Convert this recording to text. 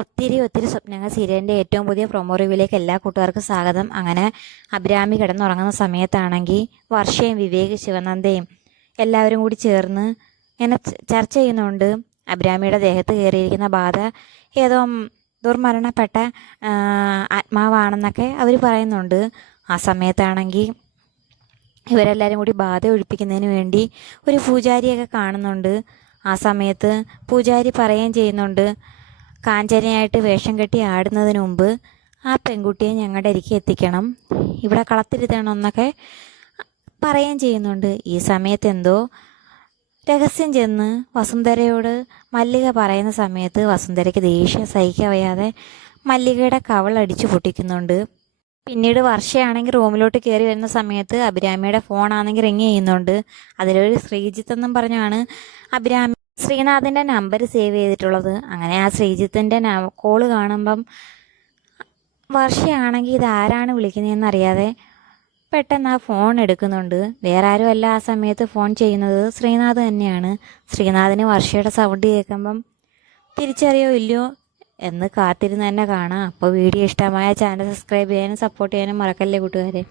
ഒത്തിരി സ്വപ്നങ്ങൾ സീരിയലിൻ്റെ ഏറ്റവും പുതിയ പ്രൊമോ റിവ്യൂയിലേക്ക് എല്ലാ കൂട്ടുകാർക്കും സ്വാഗതം. അങ്ങനെ അഭിരാമി കിടന്നുറങ്ങുന്ന സമയത്താണെങ്കിൽ വർഷയും വിവേക് ശിവനന്ദയും എല്ലാവരും കൂടി ചേർന്ന് ഇങ്ങനെ ചർച്ച ചെയ്യുന്നുണ്ട്. അഭിരാമിയുടെ ദേഹത്ത് കയറിയിരിക്കുന്ന ബാധ ഏതോ ദുർമരണപ്പെട്ട ആത്മാവാണെന്നൊക്കെ അവർ പറയുന്നുണ്ട്. ആ സമയത്താണെങ്കിൽ ഇവരെല്ലാവരും കൂടി ബാധ ഒഴിപ്പിക്കുന്നതിന് വേണ്ടി ഒരു പൂജാരിയൊക്കെ കാണുന്നുണ്ട്. ആ സമയത്ത് പൂജാരി പറയുകയും ചെയ്യുന്നുണ്ട്, കാഞ്ചനയായിട്ട് വേഷം കെട്ടി ആടുന്നതിന് മുമ്പ് ആ പെൺകുട്ടിയെ ഞങ്ങളുടെ അരികെ എത്തിക്കണം, ഇവിടെ കളത്തിരുത്തണമെന്നൊക്കെ പറയുകയും ചെയ്യുന്നുണ്ട്. ഈ സമയത്ത് എന്തോ രഹസ്യം ചെന്ന് വസുന്ധരയോട് മല്ലിക പറയുന്ന സമയത്ത് വസുന്ധരയ്ക്ക് ദേഷ്യം സഹിക്കാൻ വയ്യാതെ മല്ലികയുടെ കവളടിച്ച് പൊട്ടിക്കുന്നുണ്ട്. പിന്നീട് വർഷയാണെങ്കിൽ റൂമിലോട്ട് കയറി വരുന്ന സമയത്ത് അഭിരാമിയുടെ ഫോണാണെങ്കിൽ റിങ് ചെയ്യുന്നുണ്ട്. അതിലൊരു ശ്രീജിത്ത് എന്നും പറഞ്ഞാണ് അഭിരാമി ശ്രീനാഥിൻ്റെ നമ്പർ സേവ് ചെയ്തിട്ടുള്ളത്. അങ്ങനെ ആ ശ്രീജിത്തിൻ്റെ കോള് കാണുമ്പം വർഷയാണെങ്കിൽ ഇതാരാണ് വിളിക്കുന്നതെന്ന് അറിയാതെ പെട്ടെന്ന് ആ ഫോൺ എടുക്കുന്നുണ്ട്. വേറെ ആരും അല്ല ആ സമയത്ത് ഫോൺ ചെയ്യുന്നത് ശ്രീനാഥ് തന്നെയാണ്. ശ്രീനാഥിന് വർഷയുടെ സൗണ്ട് കേൾക്കുമ്പം തിരിച്ചറിയോ ഇല്ലയോ എന്ന് കാത്തിരുന്ന് തന്നെ കാണാം. അപ്പോൾ വീഡിയോ ഇഷ്ടമായ ചാനൽ സബ്സ്ക്രൈബ് ചെയ്യാനും സപ്പോർട്ട് ചെയ്യാനും മറക്കല്ലേ കൂട്ടുകാരെ.